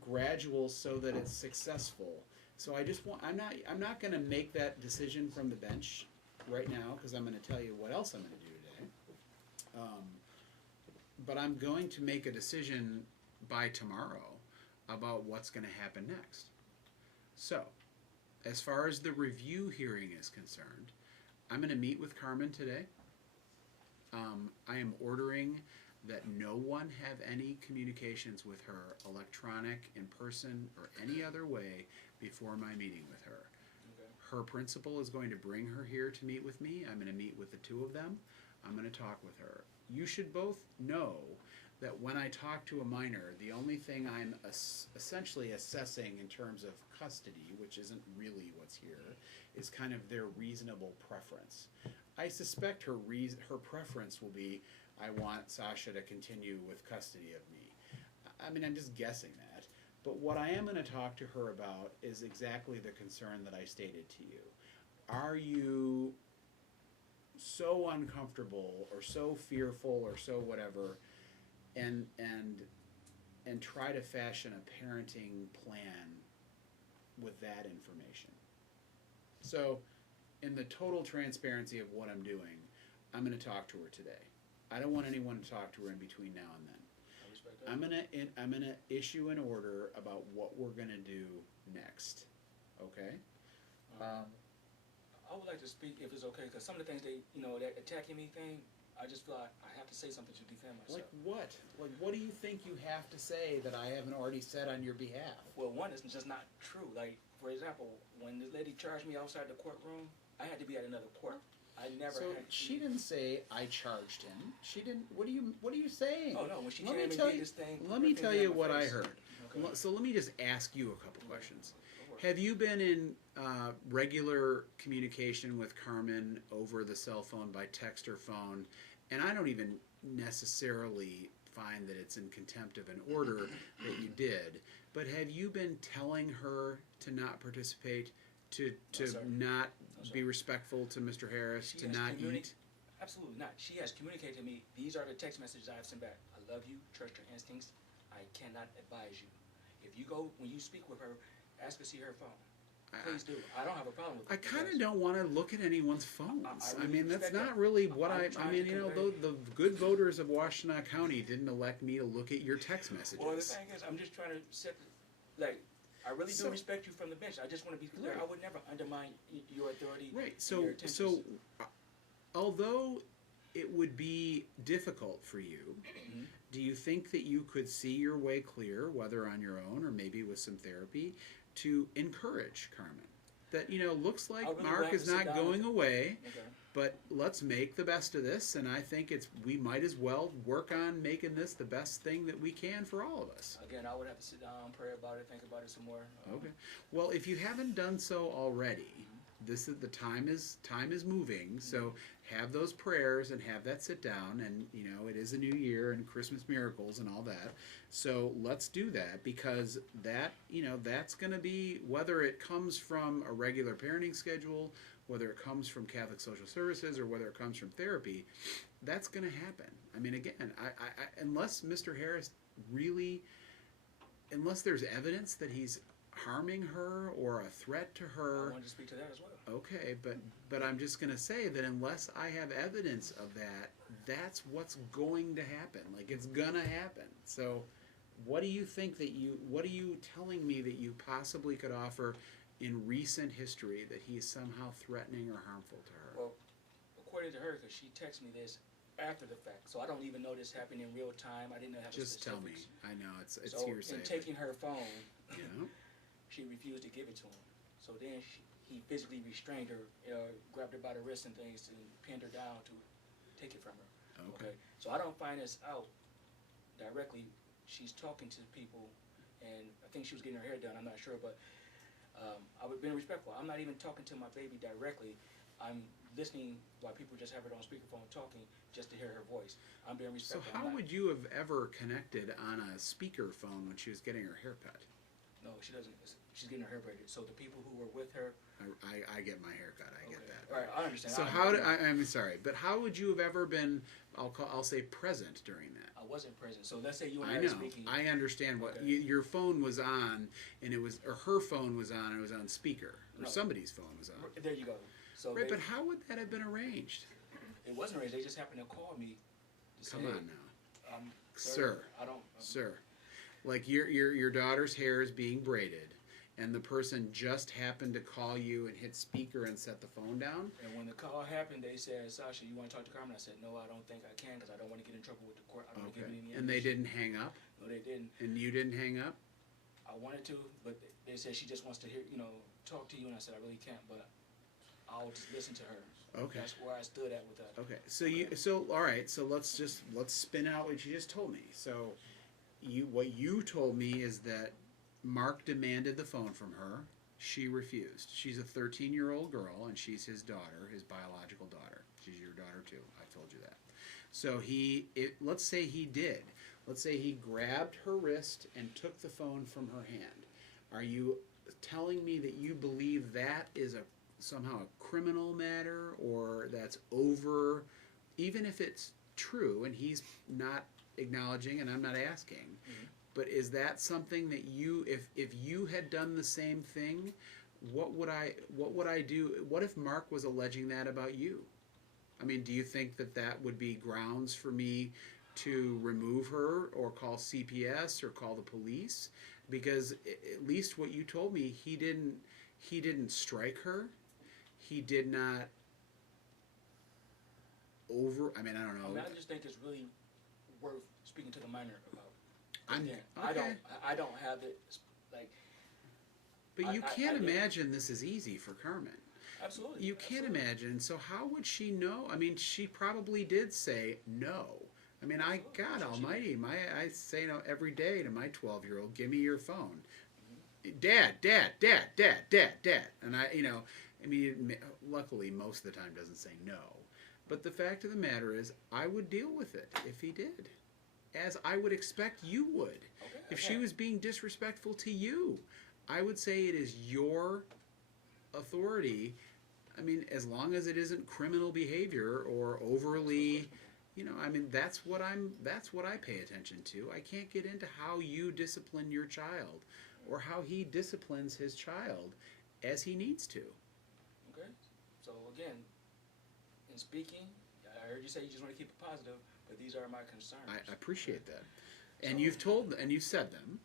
gradual so that it's successful. So I'm not going to make that decision from the bench right now, because I'm going to tell you what else I'm going to do today. but I'm going to make a decision by tomorrow about what's going to happen next. So, as far as the review hearing is concerned, I'm going to meet with Carmen today. I am ordering that no one have any communications with her, electronic, in person, or any other way before my meeting with her. Okay. Her principal is going to bring her here to meet with me. I'm going to meet with the two of them. I'm going to talk with her. You should both know that when I talk to a minor, the only thing I'm essentially assessing in terms of custody, which isn't really what's here, is kind of their reasonable preference. I suspect her preference will be, I want Sasha to continue with custody of me. I mean, I'm just guessing that. But what I am going to talk to her about is exactly the concern that I stated to you. Are you so uncomfortable or so fearful or so whatever, and try to fashion a parenting plan with that information? So, in the total transparency of what I'm doing, I'm going to talk to her today. I don't want anyone to talk to her in between now and then. I respect that. I'm gonna issue an order about what we're gonna do next. Okay? I would like to speak if it's okay, because some of the things that attacking me thing, I just feel like I have to say something to defend myself. Like what? Like what do you think you have to say that I haven't already said on your behalf? Well, one is just not true. Like, for example, when this lady charged me outside the courtroom, I had to be at another court. I never So had. she didn't say I charged him. She didn't. What are you saying? Oh no! When she Let came me and tell did you. this thing. Let me tell you what I heard. Okay. So let me just ask you a couple questions. Go for it. Have you been in regular communication with Carmen over the cell phone by text or phone? And I don't even necessarily find that it's in contempt of an order that you did. But have you been telling her to not participate, to No, sir. not No, sir. be respectful to Mr. Harris, She to has not communi- eat? Absolutely not. She has communicated to me. These are the text messages I have sent back. I love you. Trust your instincts. I cannot advise you. If you go when you speak with her, ask her to see her phone. Please do. I don't have a problem with it. I kind of because- don't want to look at anyone's phones. I I really mean, that's respect not that. really what I'm I trying mean, to you know, convey- the good voters of Washtenaw County didn't elect me to look at your text messages. Well, the thing is, I'm just trying to set, like, I really do So- respect you from the bench. I just want to be clear. Right. I would never undermine your authority. Right. and So, your intentions. although it would be difficult for you, Mhm. do you think that you could see your way clear, whether on your own or maybe with some therapy, to encourage Carmen? That, looks like I really Mark like is to sit not down going with- away, Okay. but let's make the best of this, and I think we might as well work on making this the best thing that we can for all of us. Again, I would have to sit down, pray about it, think about it some more. Okay. Well, if you haven't done so already, the time is moving. So have those prayers and have that sit down, and it is a new year and Christmas miracles and all that. So let's do that, because that's going to be, whether it comes from a regular parenting schedule, whether it comes from Catholic Social Services, or whether it comes from therapy, that's going to happen. I mean, again, I unless Mr. Harris really, unless there's evidence that he's harming her or a threat to I her, wanted to speak to that as well. okay, but I'm just going to say that unless I have evidence of that, that's what's going to happen. Like, it's going to happen. So what are you telling me that you possibly could offer in recent history that he is somehow threatening or harmful to her? Well, according to her, because she texted me this after the fact, so I don't even know this happened in real time. I didn't have the Just tell me. specifics. I know it's So hearsay. in taking her phone, but, you know? she refused to give it to him. So then he physically restrained her, grabbed her by the wrist and things, and pinned her down to take it from her. Okay. So I don't find this out directly. She's talking to people, and I think she was getting her hair done. I'm not sure, but I was being respectful. I'm not even talking to my baby directly. I'm listening while people just have it on speakerphone talking just to hear her voice. I'm being So respectful. how would you have ever connected on a speakerphone when she was getting her hair cut? No, she doesn't. She's getting her hair braided. So the people who were with her. I get my hair cut. I get Okay. that. All right, I understand. So I'm sorry, but how would you have ever been? I'll say present during that. I wasn't present. So let's say you and I I are know. speaking. I understand what Okay. your phone was on, and or her phone was on, and it was on speaker, or No. somebody's phone was on. There you go. So Right, they- but how would that have been arranged? it wasn't arranged. They just happened to call me. To Come say, on now. Sir. I don't. Sir, like your daughter's hair is being braided, and the person just happened to call you and hit speaker and set the phone down. And when the call happened, they said, "Sasha, you want to talk to Carmen?" I said, "No, I don't think I can because I don't want to get in trouble with the court. I don't want to give any." And they didn't hang up. No, they didn't. And you didn't hang up. I wanted to, but they said she just wants to hear, talk to you, and I said I really can't, but I'll just listen to her. Okay. That's where I stood at with that. Okay. So all right. So let's spin out what you just told me. So what you told me is that Mark demanded the phone from her. She refused. She's a 13-year-old girl, and she's his daughter, his biological daughter. She's your daughter too. I told you that. So let's say he did. Let's say he grabbed her wrist and took the phone from her hand. Are you telling me that you believe that is somehow a criminal matter, or that's over, even if it's true and he's not acknowledging and I'm not asking, but is that something that you, if you had done the same thing, what would I do? What if Mark was alleging that about you? I mean, do you think that would be grounds for me to remove her or call CPS or call the police? Because at least what you told me, he didn't strike her. He did not I mean, I don't know. I just think it's really worth speaking to the minor about. Okay. I don't have it like. But you can't imagine this is easy for Carmen. Absolutely. You can't imagine. So how would she know? I mean, she probably did say no. I mean, God Almighty, I say no every day to my 12-year-old. Give me your phone, Dad, and I mean, luckily most of the time doesn't say no. But the fact of the matter is, I would deal with it if he did, as I would expect you would. Okay, if she was being disrespectful to you, I would say it is your authority. I mean, as long as it isn't criminal behavior or overly, I mean, that's what I pay attention to. I can't get into how you discipline your child or how he disciplines his child as he needs to. Okay. So again, in speaking, I heard you say you just want to keep it positive, but these are my concerns. I appreciate that. And you've said them,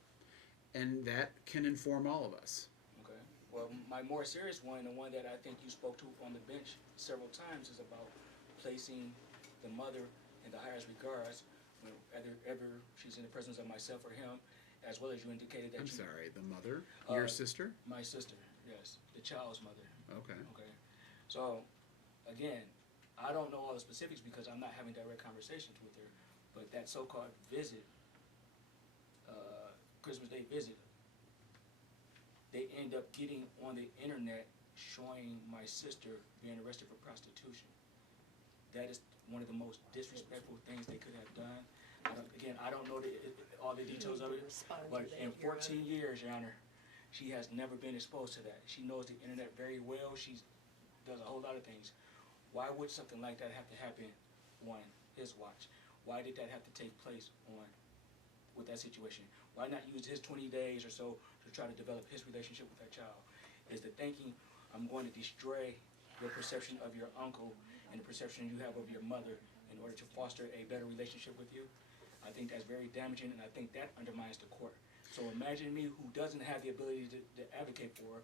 and that can inform all of us. Okay. Well, my more serious one, the one that I think you spoke to on the bench several times, is about placing the mother in the highest regards whenever she's in the presence of myself or him, as well as you indicated that I'm sorry, the mother? Your sister? My sister, yes. The child's mother. Okay. Okay. So, again, I don't know all the specifics because I'm not having direct conversations with her, but that so-called visit, Christmas Day visit, they end up getting on the internet showing my sister being arrested for prostitution. That is one of the most disrespectful things they could have done. I don't know all the details of it, but in 14 years, Your Honor, she has never been exposed to that. She knows the internet very well. She does a whole lot of things. Why would something like that have to happen on his watch? Why did that have to take place with that situation? Why not use his 20 days or so to try to develop his relationship with that child? Is the thinking, I'm going to destroy your perception of your uncle and the perception you have of your mother in order to foster a better relationship with you? I think that's very damaging, and I think that undermines the court. So imagine me, who doesn't have the ability to advocate for her.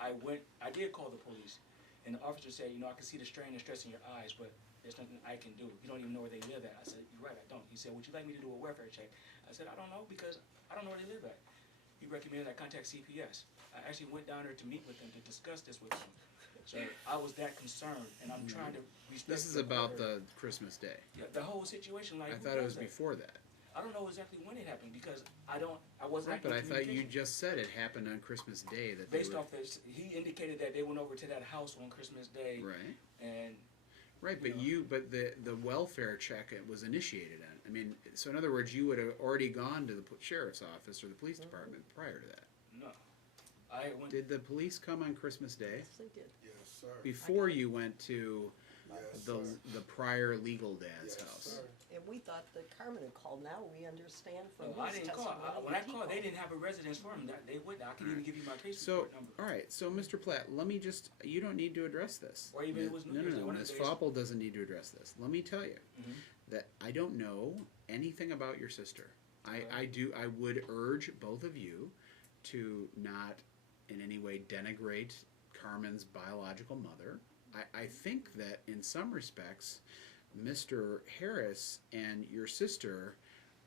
I did call the police, and the officer said, I can see the strain and stress in your eyes, but there's nothing I can do. You don't even know where they live at. I said, you're right, I don't. He said, would you like me to do a welfare check? I said, I don't know, because I don't know where they live at. He recommended I contact CPS. I actually went down there to meet with them to discuss this with them. So I was that concerned, and I'm trying to respect. This is about the Christmas Day. Yeah, the whole situation. Like, I thought it was before that. I don't know exactly when it happened because I wasn't. Right, but I thought you just said it happened on Christmas Day. Based off this, he indicated that they went over to that house on Christmas Day. Right. And. Right, but the welfare check was initiated on. I mean, so in other words, you would have already gone to the sheriff's office or the police department prior to that. No, I went. Did the police come on Christmas Day? Yes, they did. Yes, sir. Before you went to Yes, the sir. prior legal dad's Yes, house. sir. And we thought that Carmen had called. Now we understand from No, I his didn't call. testimony. When I that he called, they didn't have a residence for him. They wouldn't. I can even give you my case So, report number. all right. So, Mr. Platt, let me just. You don't need to address this. Or even it was New Year's Day, No. one of Ms. the days. Foppel doesn't need to address this. Let me tell you. Mhm. that I don't know anything about your sister. I would urge both of you to not in any way denigrate Carmen's biological mother. I think that in some respects, Mr. Harris and your sister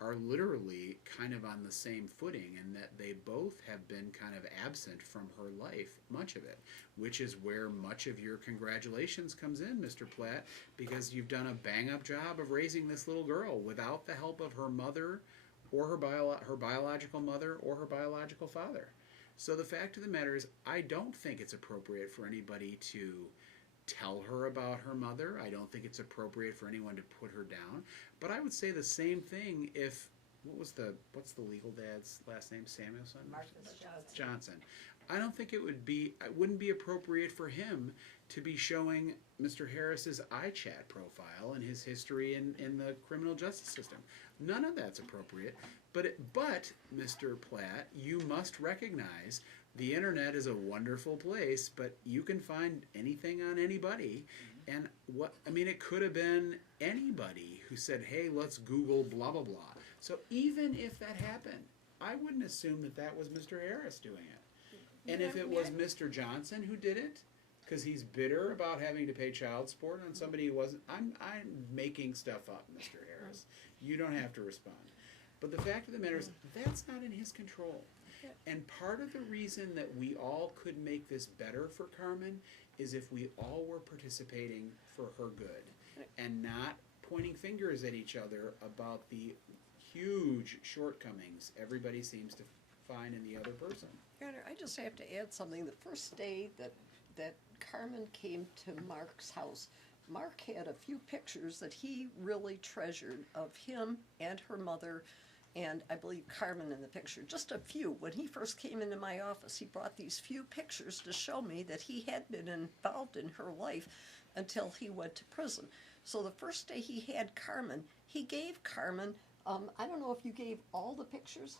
are literally kind of on the same footing in that they both have been kind of absent from her life, much of it, which is where much of your congratulations comes in, Mr. Platt, because you've done a bang-up job of raising this little girl without the help of her mother or her biological mother or her biological father. So the fact of the matter is, I don't think it's appropriate for anybody to tell her about her mother. I don't think it's appropriate for anyone to put her down. But I would say the same thing if, what's the legal dad's last name? Samuelson? Marcus Johnson. I don't think it wouldn't be appropriate for him to be showing Mr. Harris's iChat profile and his history in the criminal justice system. None of that's appropriate. But Mr. Platt, you must recognize the internet is a wonderful place, but you can find anything on anybody. And it could have been anybody who said, hey, let's Google blah, blah, blah. So even if that happened, I wouldn't assume that was Mr. Harris doing it. And if it was Mr. Johnson who did it, because he's bitter about having to pay child support on somebody who wasn't, I'm making stuff up, Mr. Harris. You don't have to respond. But the fact of the matter is, that's not in his control. And part of the reason that we all could make this better for Carmen is if we all were participating for her good and not pointing fingers at each other about the huge shortcomings everybody seems to find in the other person. Your Honor, I just have to add something. The first day that Carmen came to Mark's house, Mark had a few pictures that he really treasured of him and her mother, and I believe Carmen in the picture, just a few. When he first came into my office, he brought these few pictures to show me that he had been involved in her life until he went to prison. So the first day he had Carmen, he gave Carmen, I don't know if you gave all the pictures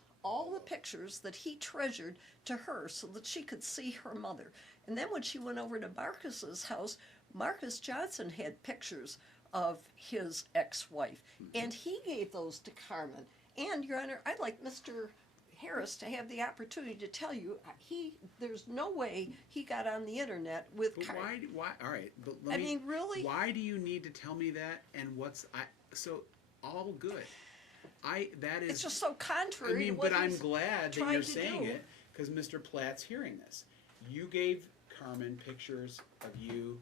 that he treasured to her so that she could see her mother. And then when she went over to Marcus's house, Marcus Johnson had pictures of his ex-wife, and he gave those to Carmen. And, Your Honor, I'd like Mr. Harris to have the opportunity to tell you, there's no way he got on the internet with Carmen. Why, all right, but Really? Why do you need to tell me that, and all good. It's just so contrary to what but I'm he's glad that trying you're to saying do. it, because Mr. Platt's hearing this. You gave Carmen pictures of you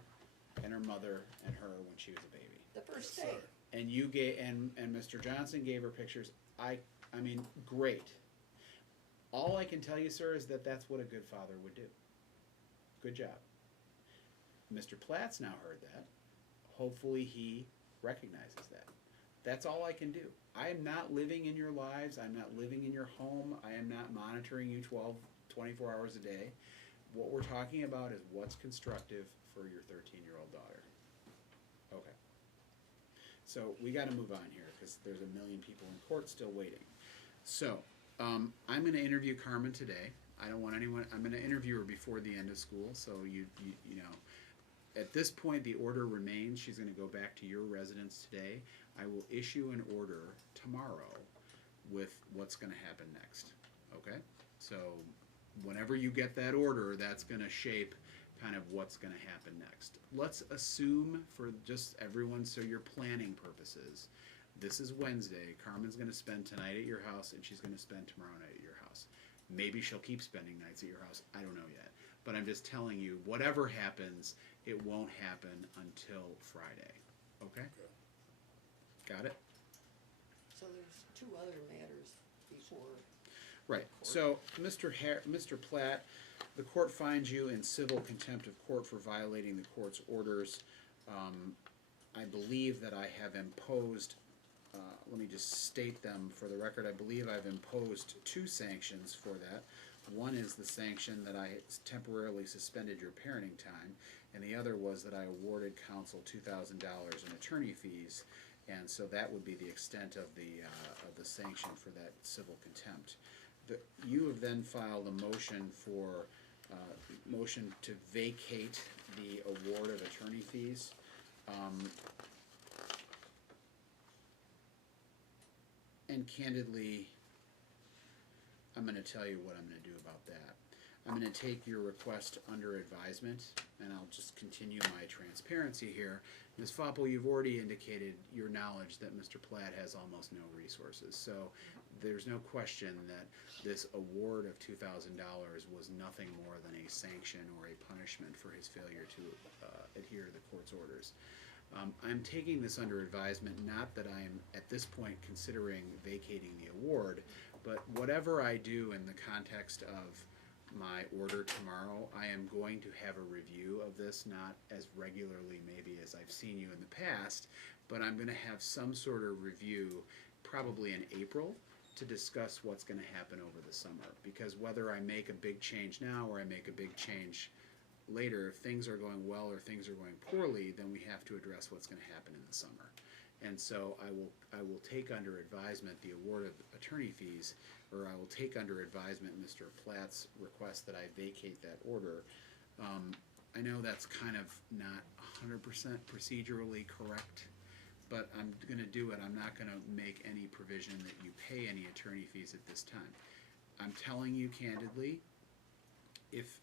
and her mother and her when she was a baby. The first Yes, day. sir. And you gave, and Mr. Johnson gave her pictures. Great. All I can tell you, sir, is that that's what a good father would do. Good job. Mr. Platt's now heard that. Hopefully he recognizes that. That's all I can do. I am not living in your lives. I'm not living in your home. I am not monitoring you 24 hours a day. What we're talking about is what's constructive for your 13-year-old daughter. Okay. So we got to move on here because there's a million people in court still waiting. So I'm going to interview Carmen today. I don't want anyone. I'm going to interview her before the end of school. So you know, at this point the order remains. She's going to go back to your residence today. I will issue an order tomorrow with what's going to happen next. Okay. So whenever you get that order, that's going to shape kind of what's going to happen next. Let's assume for just everyone, so your planning purposes, this is Wednesday. Carmen's going to spend tonight at your house, and she's going to spend tomorrow night at your house. Maybe she'll keep spending nights at your house. I don't know yet. But I'm just telling you, whatever happens, it won't happen until Friday. Okay? Got it? So there's two other matters before. Right. So, Mr. Platt, the court finds you in civil contempt of court for violating the court's orders. I believe that I have imposed, let me just state them for the record, I believe I've imposed 2 sanctions for that. One is the sanction that I temporarily suspended your parenting time, and the other was that I awarded counsel $2,000 in attorney fees, and so that would be the extent of the sanction for that civil contempt. You have then filed a motion for motion to vacate the award of attorney fees. And candidly, I'm gonna tell you what I'm gonna do about that. I'm gonna take your request under advisement, and I'll just continue my transparency here. Ms. Foppel, you've already indicated your knowledge that Mr. Platt has almost no resources, so there's no question that this award of $2,000 was nothing more than a sanction or a punishment for his failure to adhere to the court's orders. I'm taking this under advisement, not that I'm at this point considering vacating the award, but whatever I do in the context of my order tomorrow, I am going to have a review of this, not as regularly maybe as I've seen you in the past, but I'm going to have some sort of review probably in April to discuss what's going to happen over the summer. Because whether I make a big change now or I make a big change later, if things are going well or things are going poorly, then we have to address what's going to happen in the summer. And so I will take under advisement the award of attorney fees, or I will take under advisement Mr. Platt's request that I vacate that order. I know that's kind of not 100% procedurally correct, but I'm going to do it. I'm not going to make any provision that you pay any attorney fees at this time. I'm telling you candidly, if,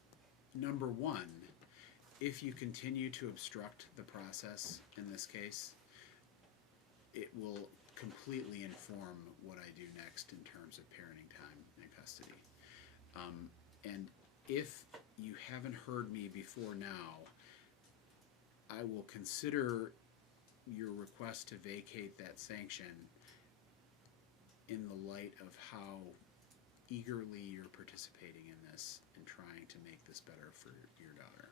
number one, if you continue to obstruct the process in this case, it will completely inform what I do next in terms of parenting time and custody. And if you haven't heard me before now, I will consider your request to vacate that sanction in the light of how eagerly you're participating in this and trying to make this better for your daughter.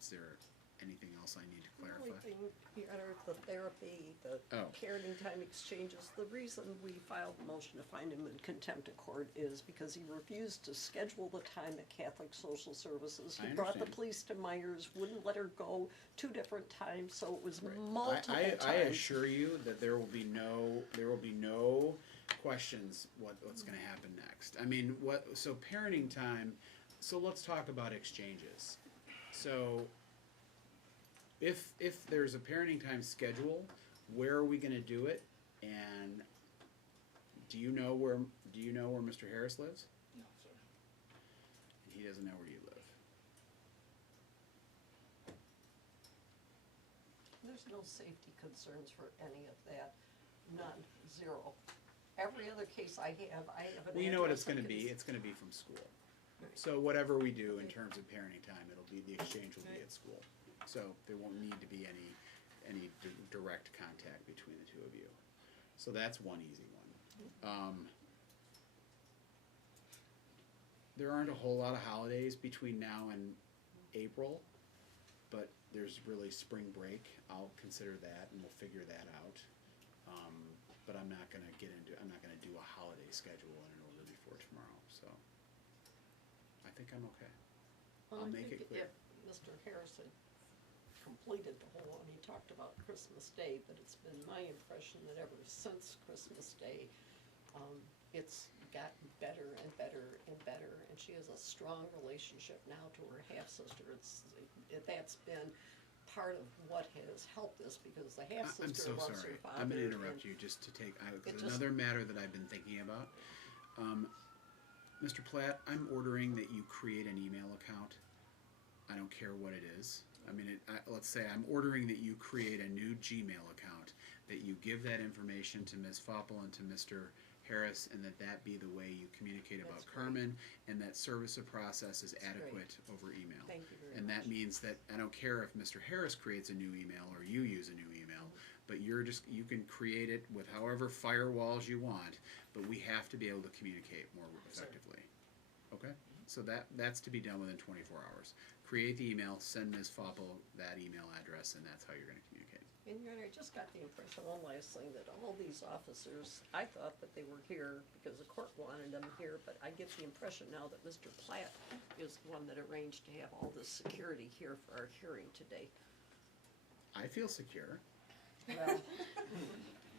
Is there anything else I need to The clarify? only thing, Your Honor, the therapy, the Oh. parenting time exchanges, the reason we filed the motion to find him in contempt of court is because he refused to schedule the time at Catholic Social Services. He I brought the understand. police to Myers, wouldn't let her go 2 different times, so it was Right. multiple I times. assure you that there will be no questions what's going to happen next. I mean, so parenting time, so let's talk about exchanges. So if there's a parenting time schedule, where are we going to do it? And do you know where Mr. Harris lives? No, sir. He doesn't know where you live. There's no safety concerns for any of that, none, 0. Every other case I have an Well, you know what it's address I going to can be. It's going to be from school. So whatever we do in terms of parenting time, the exchange will be at school. So there won't need to be any direct contact between the two of you. So that's one easy one. There aren't a whole lot of holidays between now and April, but there's really spring break. I'll consider that, and we'll figure that out. But I'm not going to do a holiday schedule in an order before tomorrow. So I think I'm okay. Well, I'll I make think it clear. if Mr. Harrison completed the whole one, he talked about Christmas Day, but it's been my impression that ever since Christmas Day, it's gotten better and better and better, and she has a strong relationship now to her half-sister. That's been part of what has helped this, because the I'm half-sister so loves sorry. her father. I'm going to interrupt and you just to take It just- another matter that I've been thinking about. Mr. Platt, I'm ordering that you create an email account. I don't care what it is. I mean, let's say I'm ordering that you create a new Gmail account, that you give that information to Ms. Foppel and to Mr. Harris, and that be the way you communicate about That's great. Carmen, and that service of process is That's great. adequate over email. Thank you very And much. that means that I don't care if Mr. Harris creates a new email or you use a new email, but you can create it with however firewalls you want, but we have to be able to communicate more effectively. Okay? So that's to be done within 24 hours. Create the email, send Ms. Foppel that email address, and that's how you're going to communicate. And Your Honor, I just got the impression, one last thing, that all these officers, I thought that they were here because the court wanted them here, but I get the impression now that Mr. Platt is the one that arranged to have all this security here for our hearing today. I feel secure. Well,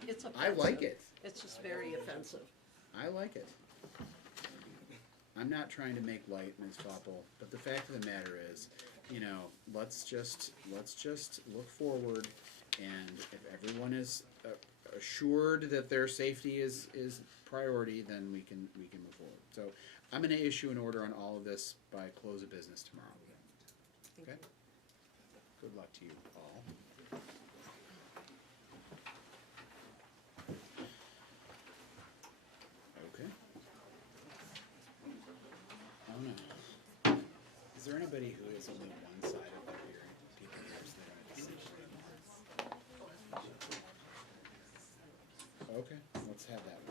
it's offensive. I like it. It's just very offensive. I like it. I'm not trying to make light, Ms. Foppel, but the fact of the matter is, let's just look forward And if everyone is assured that their safety is priority, then we can move forward. So I'm gonna issue an order on all of this by close of business tomorrow. Thank Okay? you. Good luck to you all. Okay. Oh no. Is there anybody who is only one side of the hearing? People perhaps they don't have to see. Okay, let's have that one.